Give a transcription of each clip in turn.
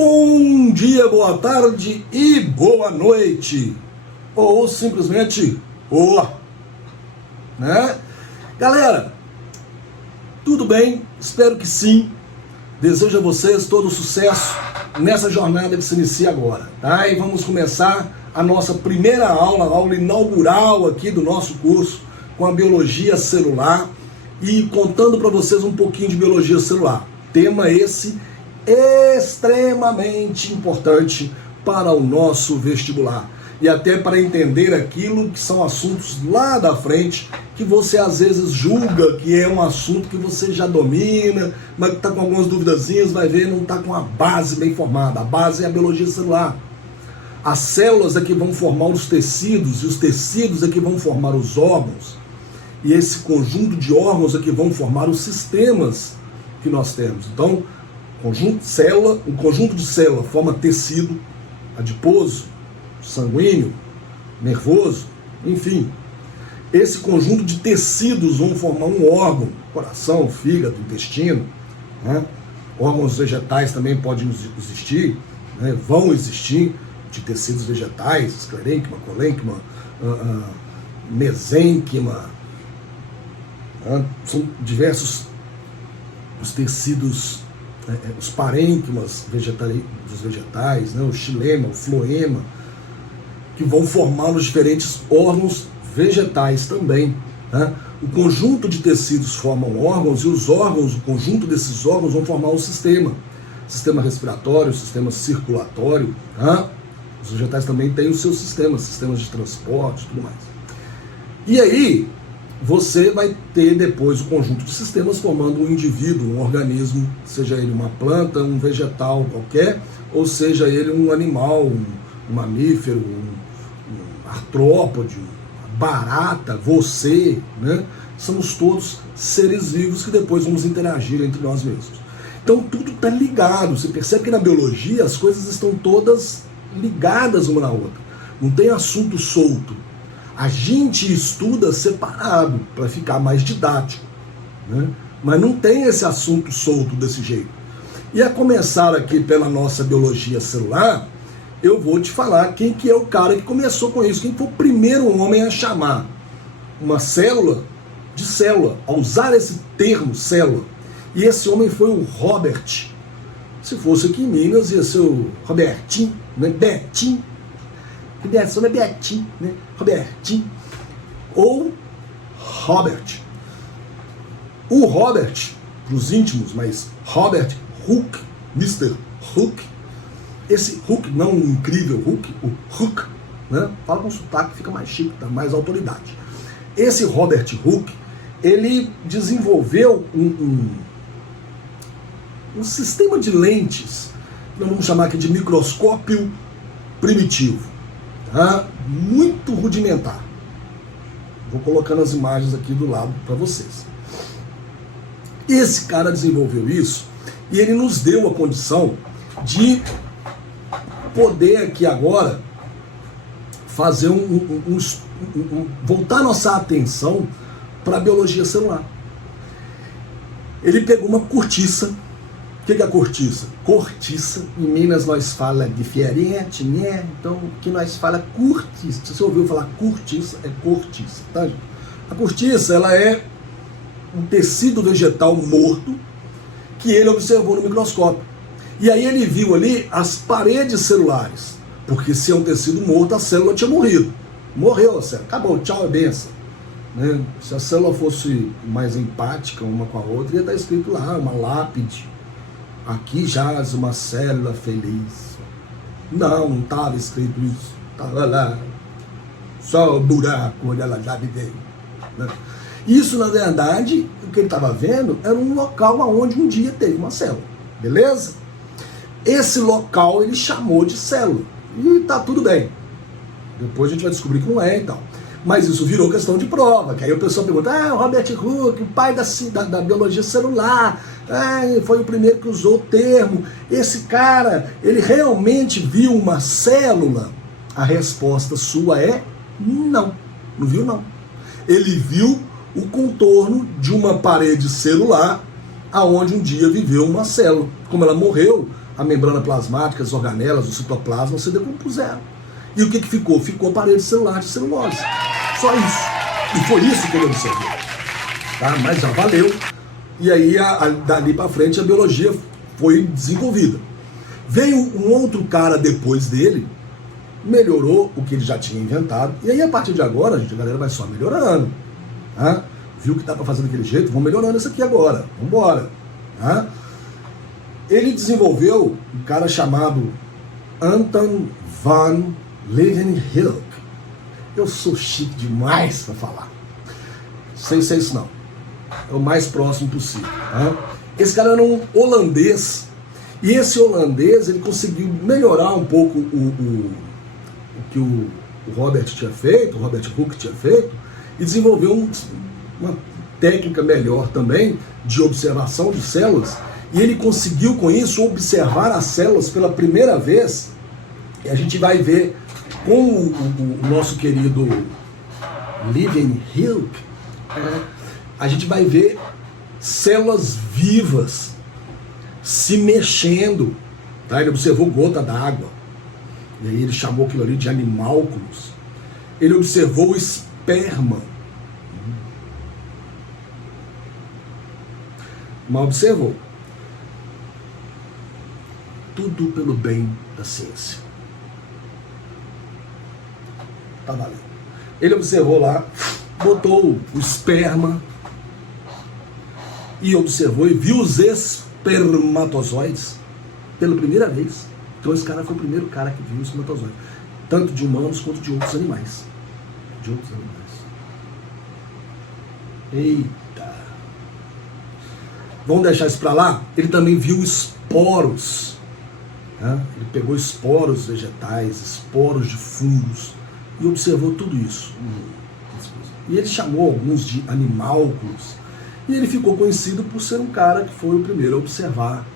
Bom dia, boa tarde e boa noite, ou simplesmente boa, né? Galera, tudo bem? Espero que sim. Desejo a vocês todo sucesso nessa jornada que se inicia agora, tá? E vamos começar a nossa primeira aula, a aula inaugural aqui do nosso curso com a biologia celular e contando para vocês um pouquinho de biologia celular. Tema esse extremamente importante para o nosso vestibular e até para entender aquilo que são assuntos lá da frente que você às vezes julga que é um assunto que você já domina, mas que está com algumas duvidazinhas, vai ver, não está com a base bem formada. A base é a biologia celular. As células é que vão formar os tecidos e os tecidos é que vão formar os órgãos e esse conjunto de órgãos é que vão formar os sistemas que nós temos. Então, o conjunto de célula forma tecido adiposo, sanguíneo, nervoso, enfim. Esse conjunto de tecidos vão formar um órgão, coração, fígado, intestino, né? Órgãos vegetais também podem existir, né? Vão existir de tecidos vegetais, esclerênquima, colênquima, mesênquima, né? São diversos os tecidos, os parênquimas dos vegetais, né? O xilema, o floema, que vão formar os diferentes órgãos vegetais também, né? O conjunto de tecidos formam órgãos e os órgãos, o conjunto desses órgãos vão formar um sistema respiratório, sistema circulatório, né? Os vegetais também têm os seus sistemas de transporte e tudo mais. E aí você vai ter depois o conjunto de sistemas formando um indivíduo, um organismo, seja ele uma planta, um vegetal qualquer, ou seja ele um animal, um mamífero, um artrópode, uma barata, você, né? Somos todos seres vivos que depois vamos interagir entre nós mesmos. Então tudo está ligado, você percebe que na biologia as coisas estão todas ligadas uma na outra, não tem assunto solto. A gente estuda separado para ficar mais didático, né? Mas não tem esse assunto solto desse jeito. E a começar aqui pela nossa biologia celular, eu vou te falar quem que é o cara que começou com isso, quem foi o primeiro homem a chamar uma célula de célula, a usar esse termo célula. E esse homem foi o Robert. Se fosse aqui em Minas, ia ser o Robertinho, né? Betinho. Esse nome é Betinho, né? Robertinho. Ou Robert. O Robert, para os íntimos, mas Robert Hooke, Mr. Hooke. Esse Hooke, não o incrível Hooke, o Hooke, né? Fala com sotaque, fica mais chique, dá mais autoridade. Esse Robert Hooke, ele desenvolveu um sistema de lentes, nós vamos chamar aqui de microscópio primitivo. Tá? Muito rudimentar. Vou colocando as imagens aqui do lado para vocês. Esse cara desenvolveu isso e ele nos deu a condição de poder aqui agora fazer voltar nossa atenção para a biologia celular. Ele pegou uma cortiça. O que é a cortiça? Cortiça, em Minas nós fala diferente, né? Então, o que nós fala cortiça. Se você ouviu falar cortiça, é cortiça, tá, gente? A cortiça, ela é um tecido vegetal morto que ele observou no microscópio. E aí ele viu ali as paredes celulares, porque se é um tecido morto, a célula tinha morrido. Morreu a célula, acabou, tchau, é benção. Né? Se a célula fosse mais empática uma com a outra, ia estar escrito lá, uma lápide. Aqui jaz uma célula feliz. Não estava escrito isso. Estava lá. Só o buraco onde ela já viveu. Né? Isso, na verdade, o que ele estava vendo era um local onde um dia teve uma célula. Beleza? Esse local ele chamou de célula. E tá tudo bem. Depois a gente vai descobrir que não é e tal. Mas isso virou questão de prova, que aí o pessoal pergunta, o Robert Hooke, o pai da biologia celular, foi o primeiro que usou o termo, esse cara, ele realmente viu uma célula? A resposta sua é não, não viu não. Ele viu o contorno de uma parede celular aonde um dia viveu uma célula. Como ela morreu, a membrana plasmática, as organelas, o citoplasma se decompuseram. E o que ficou? Ficou parede celular de celulose. Só isso. E foi isso que ele observou. Tá? Mas já valeu. E aí, dali para frente, a biologia foi desenvolvida. Veio um outro cara depois dele, melhorou o que ele já tinha inventado. E aí, a partir de agora, gente, a galera vai só melhorando. Tá? Viu que dá para fazer daquele jeito? Vamos melhorando isso aqui agora. Vamos embora. Tá? Ele desenvolveu um cara chamado Anton van Leeuwenhoek. Eu sou chique demais para falar. Sem ser isso não. É o mais próximo possível. Tá? Esse cara era um holandês. E esse holandês, ele conseguiu melhorar um pouco o que o Robert tinha feito, o Robert Hooke tinha feito, e desenvolveu uma técnica melhor também de observação de células. E ele conseguiu com isso observar as células pela primeira vez. E a gente vai ver com o nosso querido Leeuwenhoek, a gente vai ver células vivas se mexendo. Tá? Ele observou gota d'água. E aí ele chamou aquilo ali de animálculos. Ele observou o esperma. Mas observou. Tudo pelo bem da ciência. Tá valendo. Ele observou lá, botou o esperma e observou e viu os espermatozoides pela primeira vez. Então esse cara foi o primeiro cara que viu os espermatozoides, tanto de humanos quanto de outros animais. De outros animais. Eita! Vamos deixar isso para lá? Ele também viu esporos. Né? Ele pegou esporos vegetais, esporos de fungos e observou tudo isso. E ele chamou alguns de animálculos. E ele ficou conhecido por ser um cara que foi o primeiro a observar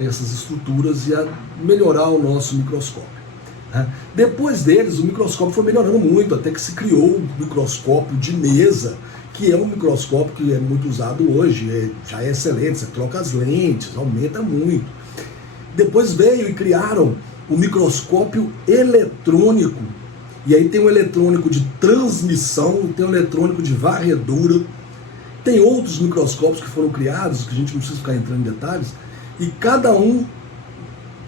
essas estruturas e a melhorar o nosso microscópio. Depois deles, o microscópio foi melhorando muito, até que se criou o microscópio de mesa, que é um microscópio que é muito usado hoje, já é excelente, você troca as lentes, aumenta muito. Depois veio e criaram o microscópio eletrônico, e aí tem um eletrônico de transmissão, tem um eletrônico de varredura, tem outros microscópios que foram criados, que a gente não precisa ficar entrando em detalhes, e cada um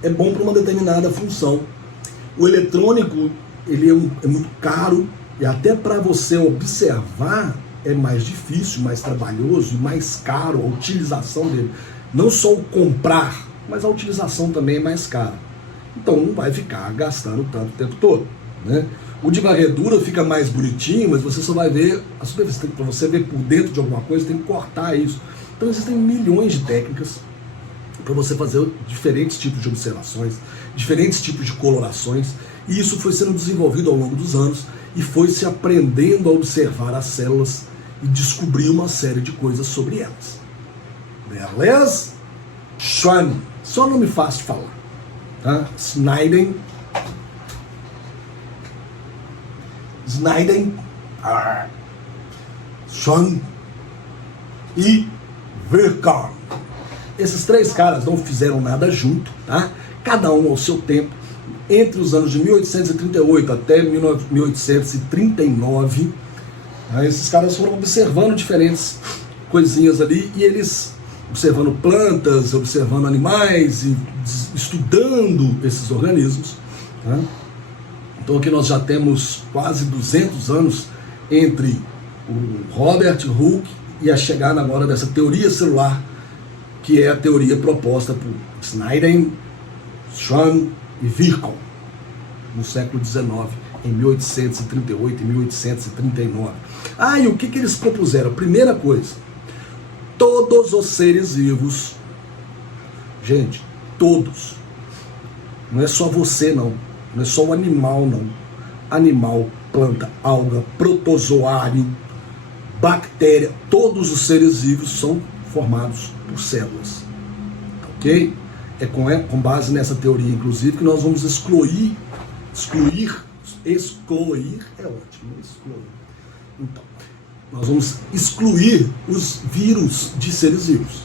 é bom para uma determinada função. O eletrônico, ele é muito caro, e até para você observar é mais difícil, mais trabalhoso e mais caro a utilização dele. Não só o comprar, mas a utilização também é mais cara. Então não vai ficar gastando tanto o tempo todo. Né? O de varredura fica mais bonitinho, mas você só vai ver a superfície. Para você ver por dentro de alguma coisa, tem que cortar isso. Então existem milhões de técnicas para você fazer diferentes tipos de observações, diferentes tipos de colorações, e isso foi sendo desenvolvido ao longo dos anos e foi se aprendendo a observar as células e descobrir uma série de coisas sobre elas. Beleza? Schwann, só nome fácil de falar. Tá? Schneiden, Schwann e Virchow. Esses três caras não fizeram nada junto, tá? Cada um ao seu tempo. Entre os anos de 1838 até 1839, esses caras foram observando diferentes coisinhas ali, e eles observando plantas, observando animais e estudando esses organismos. Tá? Então aqui nós já temos quase 200 anos entre o Robert Hooke e a chegada agora dessa teoria celular, que é a teoria proposta por Schneiden, Schwann e Virchow no século XIX, em 1838 e 1839. E o que eles propuseram? Primeira coisa, todos os seres vivos, gente, todos, não é só você não é só o animal não, animal, planta, alga, protozoário, bactéria, todos os seres vivos são formados por células, ok? É com base nessa teoria, inclusive, que nós vamos excluir é ótimo, excluir. Então, nós vamos excluir os vírus de seres vivos.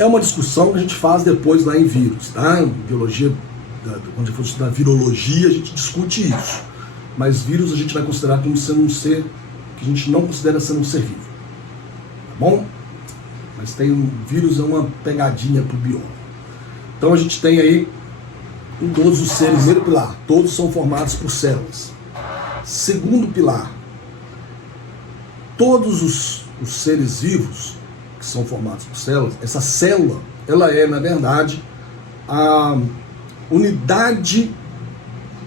é uma discussão que a gente faz depois lá em vírus, tá? Em biologia, quando a gente for estudar virologia, a gente discute isso. Mas vírus a gente vai considerar como sendo um ser que a gente não considera ser um ser vivo. Tá bom? Mas vírus é uma pegadinha pro biólogo. Então a gente tem aí em todos os seres, primeiro pilar, todos são formados por células. Segundo pilar, todos os seres vivos que são formados por células, essa célula, ela é, na verdade, a unidade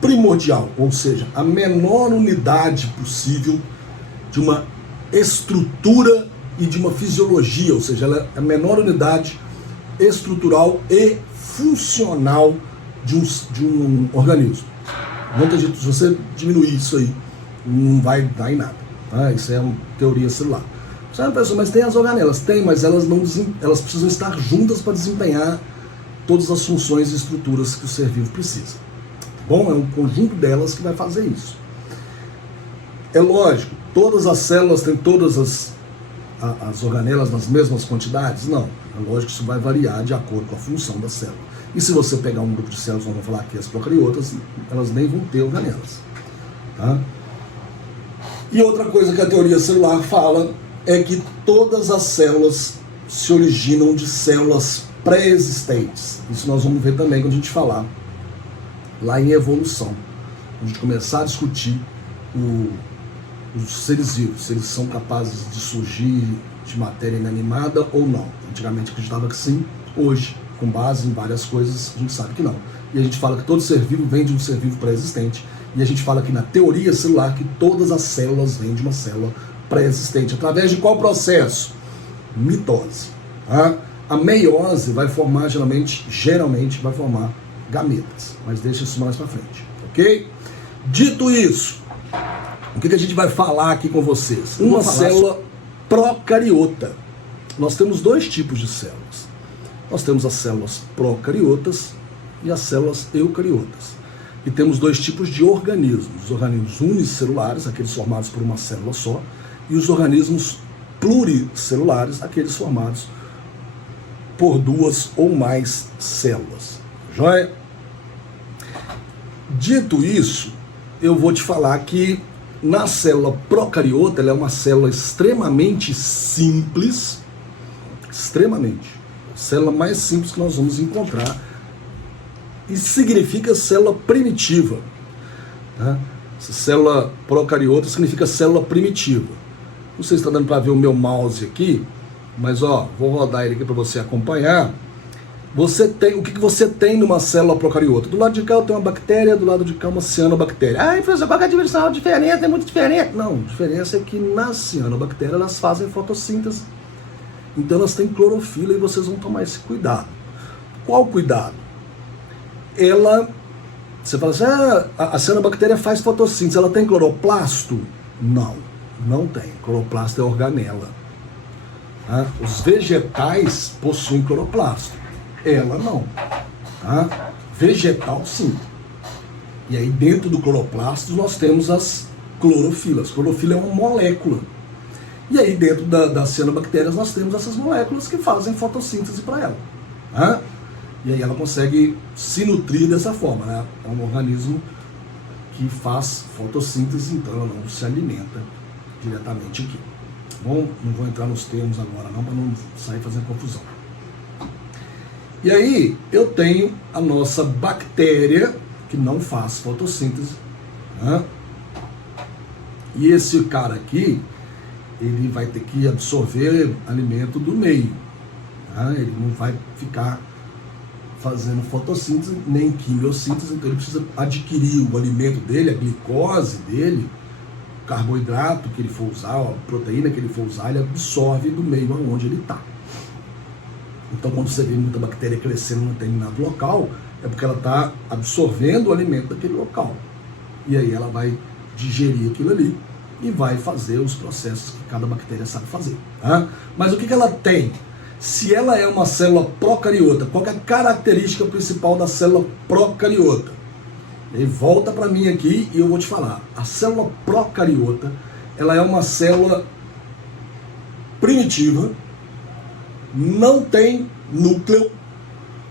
primordial, ou seja, a menor unidade possível de uma estrutura e de uma fisiologia, ou seja, ela é a menor unidade estrutural e funcional de um organismo. Muita gente, se você diminuir isso aí, não vai dar em nada. Tá? Isso é uma teoria celular. Você pensa, mas tem as organelas? Tem, mas elas precisam estar juntas para desempenhar todas as funções e estruturas que o ser vivo precisa. Tá bom? É um conjunto delas que vai fazer isso. É lógico, todas as células têm todas as organelas nas mesmas quantidades? Não. É lógico que isso vai variar de acordo com a função da célula. E se você pegar um grupo de células, nós vamos falar aqui as procariotas, elas nem vão ter organelas. Tá? E outra coisa que a teoria celular fala é que todas as células se originam de células pré-existentes. Isso nós vamos ver também quando a gente falar lá em evolução. Quando a gente começar a discutir os seres vivos, se eles são capazes de surgir de matéria inanimada ou não. Antigamente acreditava que sim, hoje, com base em várias coisas, a gente sabe que não. E a gente fala que todo ser vivo vem de um ser vivo pré-existente. E a gente fala aqui na teoria celular que todas as células vêm de uma célula pré-existente. Através de qual processo? Mitose. Tá? A meiose vai formar, geralmente vai formar gametas. Mas deixa isso mais pra frente. Ok? Dito isso, o que a gente vai falar aqui com vocês? Uma célula procariota. Nós temos dois tipos de células. Nós temos as células procariotas e as células eucariotas. E temos dois tipos de organismos. Os organismos unicelulares, aqueles formados por uma célula só, e os organismos pluricelulares, aqueles formados por duas ou mais células. Joia? Dito isso, eu vou te falar que na célula procariota, ela é uma célula extremamente simples, a célula mais simples que nós vamos encontrar, e significa célula primitiva. Tá? Essa célula procariota significa célula primitiva. Não sei se está dando para ver o meu mouse aqui, mas ó, vou rodar ele aqui para você acompanhar. O que você tem numa célula procariota? Do lado de cá eu tenho uma bactéria, do lado de cá uma cianobactéria. Ah, professor, qual é a diferença? É muito diferente. Não, a diferença é que nas cianobactérias elas fazem fotossíntese. Então elas têm clorofila e vocês vão tomar esse cuidado. Qual cuidado? Você fala assim, a cianobactéria faz fotossíntese, ela tem cloroplasto? Não, não tem. Cloroplasto é organela. Tá? Os vegetais possuem cloroplasto. Ela não. Tá? Vegetal, sim. E aí dentro do cloroplasto nós temos as clorofilas. Clorofila é uma molécula. E aí dentro das cianobactérias nós temos essas moléculas que fazem fotossíntese para ela. Tá? E aí ela consegue se nutrir dessa forma. Né? É um organismo que faz fotossíntese, então ela não se alimenta diretamente aqui. Bom, não vou entrar nos termos agora não, para não sair fazendo confusão. E aí eu tenho a nossa bactéria, que não faz fotossíntese. Né? E esse cara aqui, ele vai ter que absorver alimento do meio. Tá? Ele não vai ficar fazendo fotossíntese, nem quimiossíntese, então ele precisa adquirir o alimento dele, a glicose dele, o carboidrato que ele for usar, a proteína que ele for usar, ele absorve do meio onde ele está. Então quando você vê muita bactéria crescendo em um determinado local, é porque ela está absorvendo o alimento daquele local. E aí ela vai digerir aquilo ali e vai fazer os processos que cada bactéria sabe fazer. Tá? Mas o que ela tem? Se ela é uma célula procariota, qual é a característica principal da célula procariota? E volta para mim aqui e eu vou te falar. A célula procariota, ela é uma célula primitiva, não tem núcleo,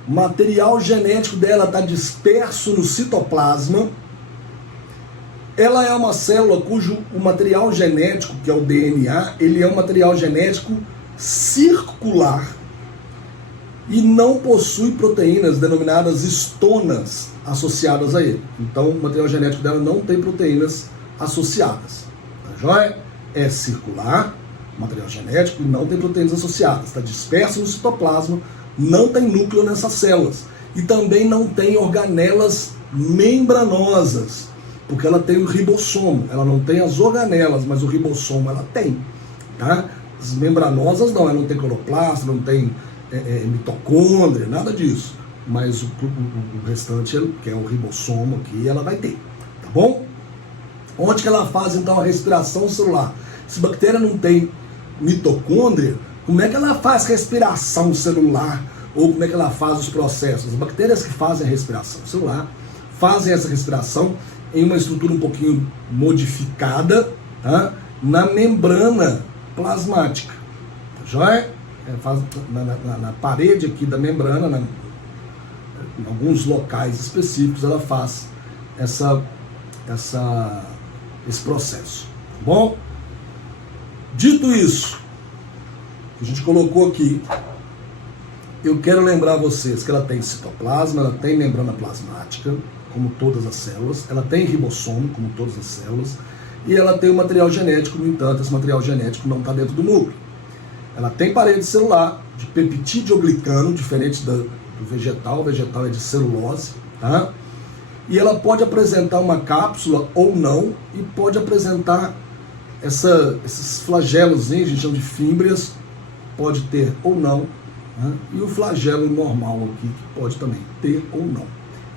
o material genético dela está disperso no citoplasma. Ela é uma célula cujo o material genético, que é o DNA, ele é um material genético circular e não possui proteínas denominadas histonas associadas a ele. Então, o material genético dela não tem proteínas associadas. Tá joia? É circular, material genético, e não tem proteínas associadas. Está disperso no citoplasma, não tem núcleo nessas células. E também não tem organelas membranosas, porque ela tem o ribossomo. Ela não tem as organelas, mas o ribossomo ela tem. Tá? As membranosas não, ela não tem cloroplasto, não tem mitocôndria, nada disso. Mas o restante, que é o ribossomo aqui, ela vai ter. Tá bom? Onde que ela faz então a respiração celular? Se a bactéria não tem mitocôndria, como é que ela faz respiração celular? Ou como é que ela faz os processos? As bactérias que fazem a respiração celular fazem essa respiração em uma estrutura um pouquinho modificada, tá? Na membrana plasmática. Tá joia? Na parede aqui da membrana, em alguns locais específicos, ela faz esse processo. Tá bom? Dito isso, que a gente colocou aqui, eu quero lembrar vocês que ela tem citoplasma, ela tem membrana plasmática, como todas as células, ela tem ribossomo, como todas as células, e ela tem o material genético. No entanto, esse material genético não está dentro do núcleo. Ela tem parede celular de peptídeo glicano, diferente do vegetal. O vegetal é de celulose, tá? E ela pode apresentar uma cápsula ou não, e pode apresentar esses flagelos, a gente chama de fímbrias, pode ter ou não, né? E o flagelo normal aqui, que pode também ter ou não.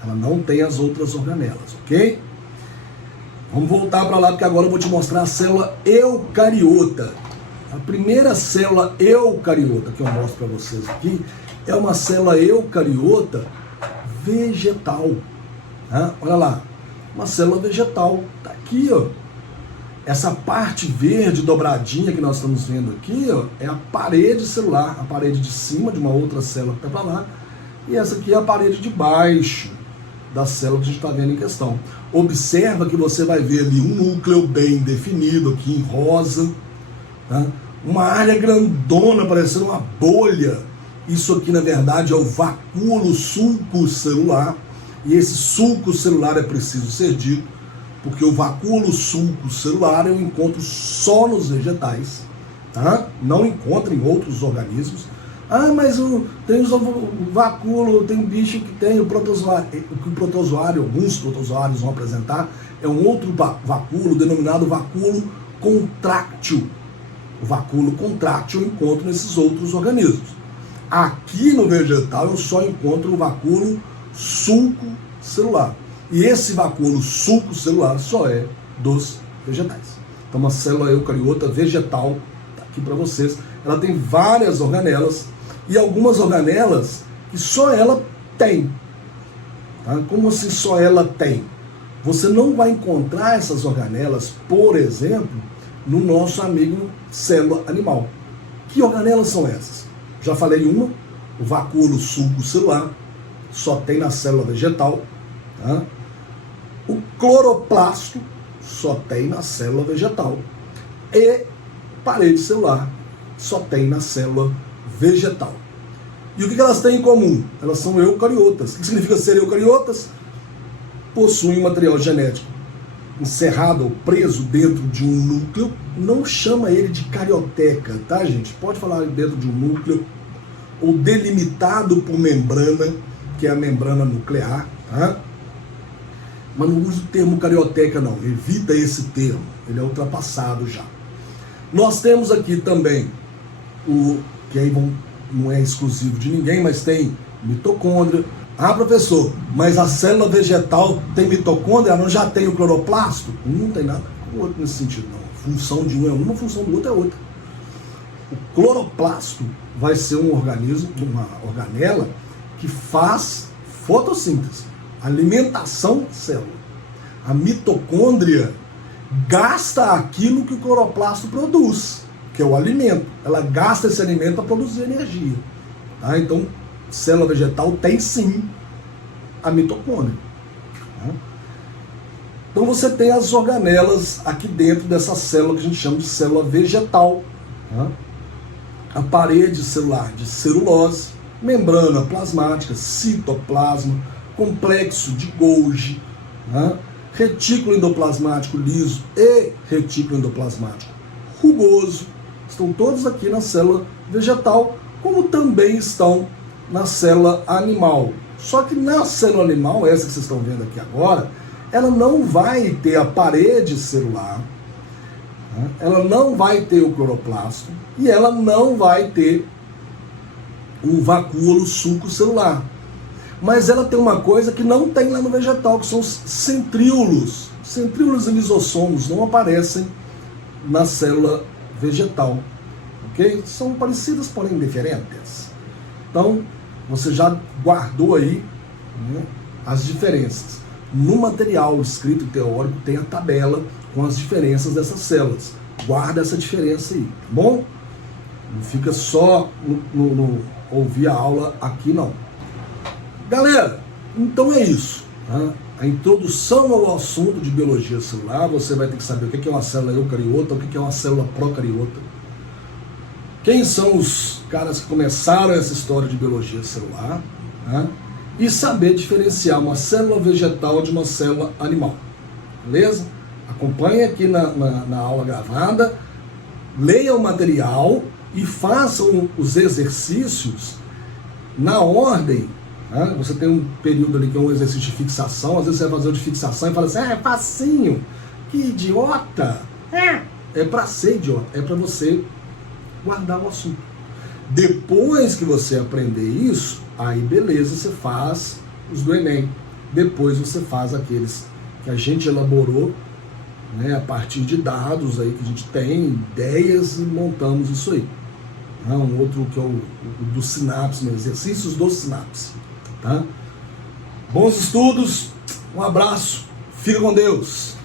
Ela não tem as outras organelas, ok? Vamos voltar para lá, porque agora eu vou te mostrar a célula eucariota. A primeira célula eucariota que eu mostro para vocês aqui é uma célula eucariota vegetal. Né? Olha lá, uma célula vegetal. Está aqui, ó. Essa parte verde dobradinha que nós estamos vendo aqui, ó, é a parede celular, a parede de cima de uma outra célula que está para lá. E essa aqui é a parede de baixo da célula que a gente está vendo em questão. Observa que você vai ver ali um núcleo bem definido aqui em rosa, tá? Uma área grandona parecendo uma bolha. Isso aqui na verdade é o vacúolo sulco celular, e esse sulco celular é preciso ser dito, porque o vacúolo sulco celular eu encontro só nos vegetais, tá? Não encontro em outros organismos. Ah, mas tem o vacúolo, tem bicho que tem o protozoário. O protozoário, alguns protozoários vão apresentar, é um outro vacúolo denominado vacúolo contráctil. O vacúolo contráctil eu encontro nesses outros organismos. Aqui no vegetal eu só encontro o vacúolo sulco celular. E esse vacúolo sulco celular só é dos vegetais. Então uma célula eucariota vegetal, tá aqui para vocês. Ela tem várias organelas, e algumas organelas que só ela tem. Tá? Como assim só ela tem? Você não vai encontrar essas organelas, por exemplo, no nosso amigo célula animal. Que organelas são essas? Já falei uma, o vacúolo sulco celular, só tem na célula vegetal. Tá? O cloroplasto só tem na célula vegetal. E parede celular só tem na célula vegetal. E o que elas têm em comum? Elas são eucariotas. O que significa ser eucariotas? Possuem material genético encerrado ou preso dentro de um núcleo. Não chama ele de carioteca, tá, gente? Pode falar dentro de um núcleo, ou delimitado por membrana, que é a membrana nuclear, tá? Mas não usa o termo carioteca, não. Evita esse termo. Ele é ultrapassado já. Nós temos aqui também que aí não é exclusivo de ninguém, mas tem mitocôndria. Ah, professor, mas a célula vegetal tem mitocôndria, ela não já tem o cloroplasto? Não tem nada com o outro nesse sentido, não. A função de um é uma, a função do outro é outra. O cloroplasto vai ser um organismo, uma organela, que faz fotossíntese, alimentação da célula. A mitocôndria gasta aquilo que o cloroplasto produz, que é o alimento. Ela gasta esse alimento para produzir energia. Tá? Então, célula vegetal tem sim a mitocôndria. Tá? Então você tem as organelas aqui dentro dessa célula que a gente chama de célula vegetal. Tá? A parede celular de celulose, membrana plasmática, citoplasma, complexo de Golgi, tá? Retículo endoplasmático liso e retículo endoplasmático rugoso, estão todos aqui na célula vegetal, como também estão na célula animal. Só que na célula animal, essa que vocês estão vendo aqui agora, ela não vai ter a parede celular, né? Ela não vai ter o cloroplasto e ela não vai ter o vacúolo sulco celular. Mas ela tem uma coisa que não tem lá no vegetal, que são os centríolos. Centríolos e lisossomos não aparecem na célula vegetal. Ok? São parecidas, porém diferentes. Então, você já guardou aí, né, as diferenças. No material escrito teórico tem a tabela com as diferenças dessas células. Guarda essa diferença aí, tá bom? Não fica só no ouvir a aula aqui, não. Galera, então é isso. Tá? A introdução ao assunto de biologia celular, você vai ter que saber o que é uma célula eucariota, o que é uma célula procariota. Quem são os caras que começaram essa história de biologia celular, né? E saber diferenciar uma célula vegetal de uma célula animal. Beleza? Acompanhe aqui na aula gravada, leia o material e façam os exercícios na ordem. Né? Você tem um período ali que é um exercício de fixação, às vezes você vai fazer o de fixação e fala assim, é facinho, que idiota. É para ser idiota, é para você guardar o assunto. Depois que você aprender isso, aí beleza, você faz os do Enem. Depois você faz aqueles que a gente elaborou, né, a partir de dados aí que a gente tem, ideias, e montamos isso aí. Um outro que é o do sinapse, né, exercícios do sinapse. Tá? Bons estudos, um abraço, fica com Deus.